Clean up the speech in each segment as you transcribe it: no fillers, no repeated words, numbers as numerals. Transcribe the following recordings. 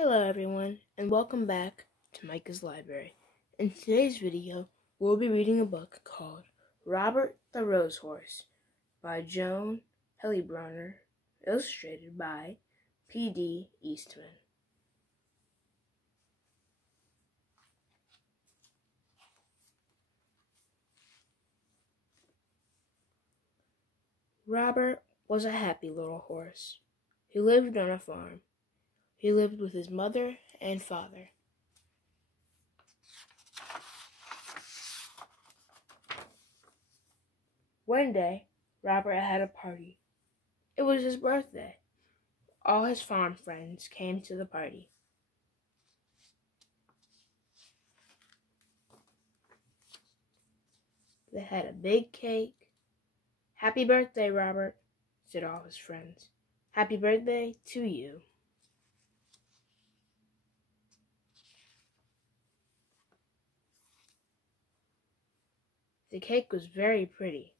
Hello everyone, and welcome back to Micah's Library. In today's video, we'll be reading a book called Robert the Rose Horse by Joan Hillebrunner, illustrated by P.D. Eastman. Robert was a happy little horse. He lived on a farm. He lived with his mother and father. One day, Robert had a party. It was his birthday. All his farm friends came to the party. They had a big cake. "Happy birthday, Robert," said all his friends. "Happy birthday to you." The cake was very pretty.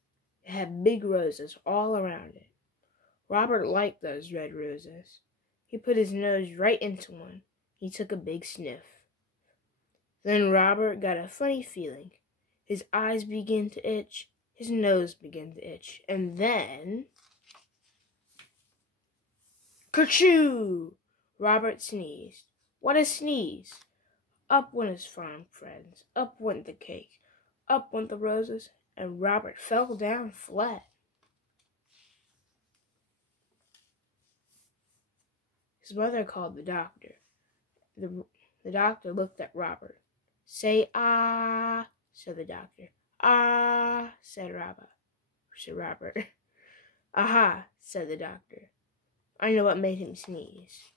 It had big roses all around it. Robert liked those red roses. He put his nose right into one. He took a big sniff. Then Robert got a funny feeling. His eyes began to itch. His nose began to itch. And then... Kerchoo! Robert sneezed. What a sneeze! Up went his farm friends. Up went the cake. Up went the roses. And Robert fell down flat. His mother called the doctor. The doctor looked at Robert. "Say ah," said the doctor. "Ah," said Robert. "Aha," said the doctor. "I know what made him sneeze."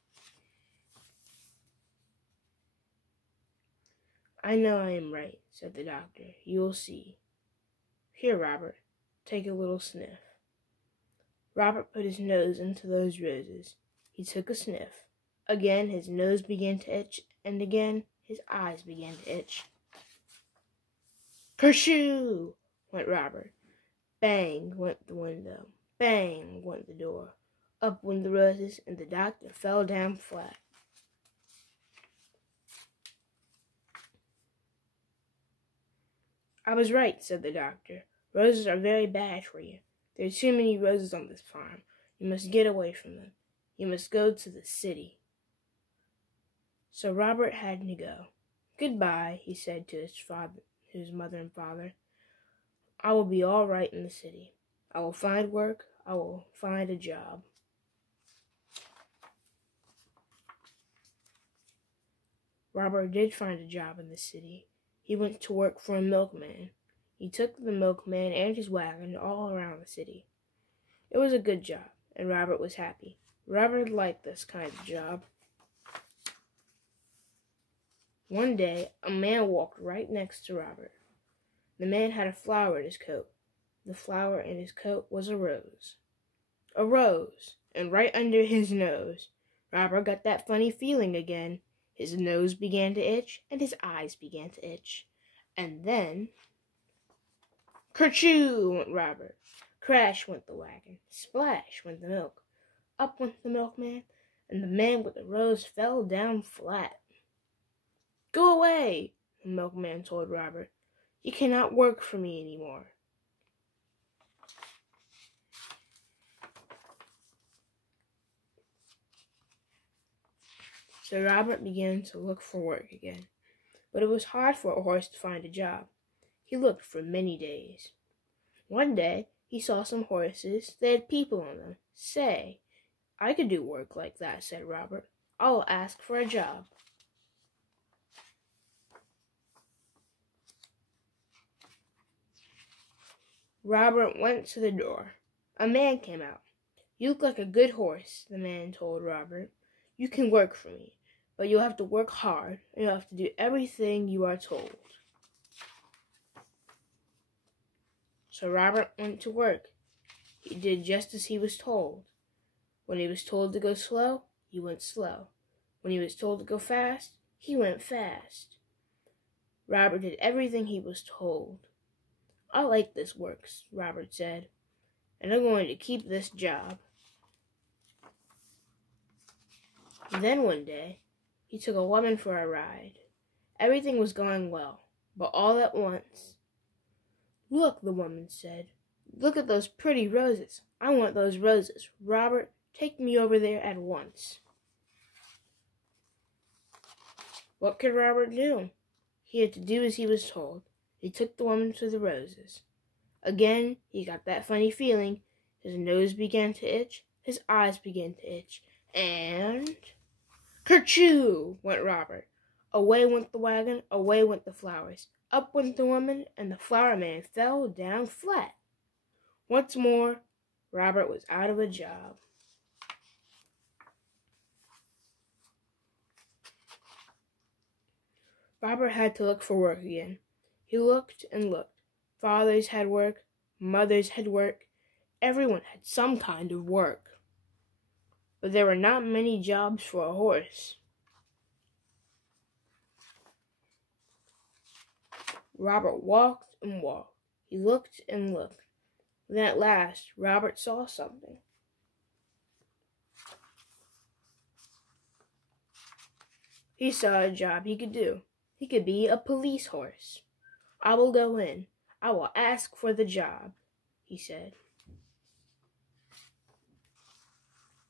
"I know I am right," said the doctor. "You will see. Here, Robert, take a little sniff." Robert put his nose into those roses. He took a sniff. Again his nose began to itch, and again his eyes began to itch. Kershoo! Went Robert. Bang went the window. Bang went the door. Up went the roses, and the doctor fell down flat. "I was right," said the doctor. "Roses are very bad for you. There are too many roses on this farm. You must get away from them. You must go to the city." So Robert had to go. "Goodbye," he said to his mother and father. "I will be all right in the city. I will find work. I will find a job." Robert did find a job in the city. He went to work for a milkman. He took the milkman and his wagon all around the city. It was a good job, and Robert was happy. Robert liked this kind of job. One day, a man walked right next to Robert. The man had a flower in his coat. The flower in his coat was a rose. A rose! And right under his nose. Robert got that funny feeling again. His nose began to itch, and his eyes began to itch. And then... Kerchoo! Went Robert. Crash went the wagon. Splash went the milk. Up went the milkman, and the man with the rose fell down flat. "Go away," the milkman told Robert. "You cannot work for me any more." So Robert began to look for work again. But it was hard for a horse to find a job. He looked for many days. One day, he saw some horses. They had people on them. "Say, I could do work like that," said Robert. "I will ask for a job." Robert went to the door. A man came out. "You look like a good horse," the man told Robert. "You can work for me, but you'll have to work hard, and you'll have to do everything you are told." So Robert went to work. He did just as he was told. When he was told to go slow, he went slow. When he was told to go fast, he went fast. Robert did everything he was told. "I like this work," Robert said, "and I'm going to keep this job." Then one day, he took a woman for a ride. Everything was going well, but all at once, "Look," the woman said. "Look at those pretty roses. I want those roses. Robert, take me over there at once." What could Robert do? He had to do as he was told. He took the woman to the roses. Again, he got that funny feeling. His nose began to itch, his eyes began to itch, and kerchoo went Robert. Away went the wagon, away went the flowers. Up went the woman, and the flower man fell down flat. Once more, Robert was out of a job. Robert had to look for work again. He looked and looked. Fathers had work, mothers had work, everyone had some kind of work. But there were not many jobs for a horse. Robert walked and walked. He looked and looked. Then at last, Robert saw something. He saw a job he could do. He could be a police horse. "I will go in. I will ask for the job," he said.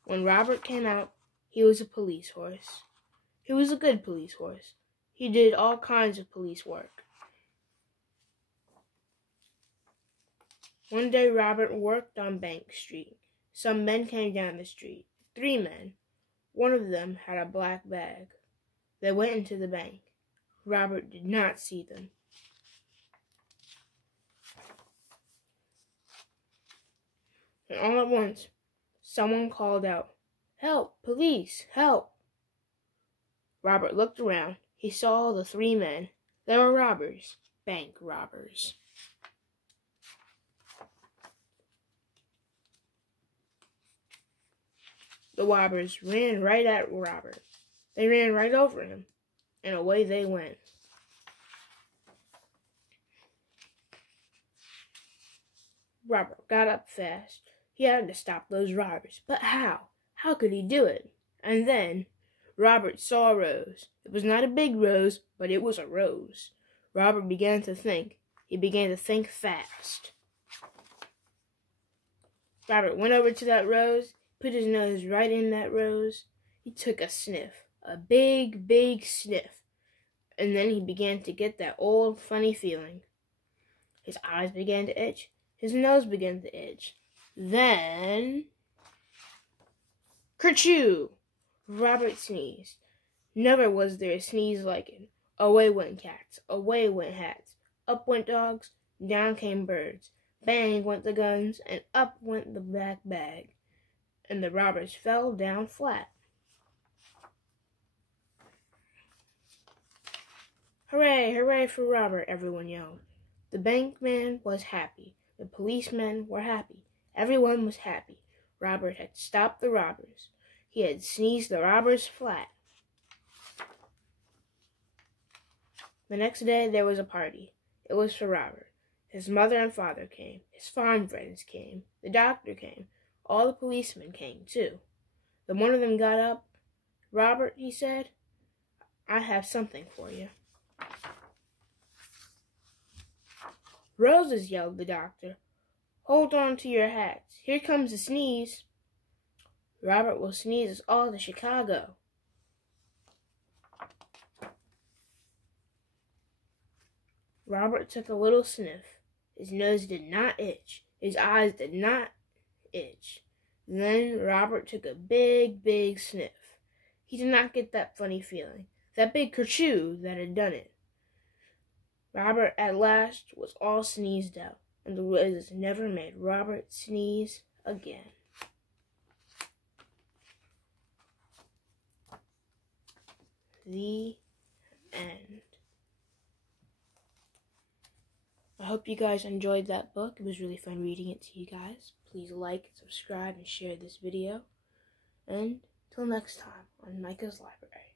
When Robert came out, he was a police horse. He was a good police horse. He did all kinds of police work. One day Robert worked on Bank Street. Some men came down the street. 3 men. One of them had a black bag. They went into the bank. Robert did not see them. And all at once, someone called out, "Help! Police! Help!" Robert looked around. He saw the 3 men. They were robbers. Bank robbers. The robbers ran right at Robert. They ran right over him, and away they went. Robert got up fast. He had to stop those robbers. But how? How could he do it? And then Robert saw a rose. It was not a big rose, but it was a rose. Robert began to think. He began to think fast. Robert went over to that rose, put his nose right in that rose. He took a sniff, a big, big sniff. And then he began to get that old funny feeling. His eyes began to itch. His nose began to itch. Then, kerchoo! Robert sneezed. Never was there a sneeze like it. Away went cats. Away went hats. Up went dogs. Down came birds. Bang went the guns, and up went the black bag. And the robbers fell down flat. "Hooray, hooray for Robert," everyone yelled. The bankman was happy. The policemen were happy. Everyone was happy. Robert had stopped the robbers. He had sneezed the robbers flat. The next day there was a party. It was for Robert. His mother and father came. His farm friends came. The doctor came. All the policemen came, too. Then one of them got up. "Robert," he said, "I have something for you." "Roses," yelled the doctor. "Hold on to your hats. Here comes a sneeze." "Robert will sneeze us all to Chicago." Robert took a little sniff. His nose did not itch. His eyes did not itch. Then Robert took a big, big sniff. He did not get that funny feeling, that big kerchoo that had done it. Robert at last was all sneezed out, and the roses never made Robert sneeze again. The end. I hope you guys enjoyed that book. It was really fun reading it to you guys. Please like, subscribe, and share this video. And till next time on Micah's Library.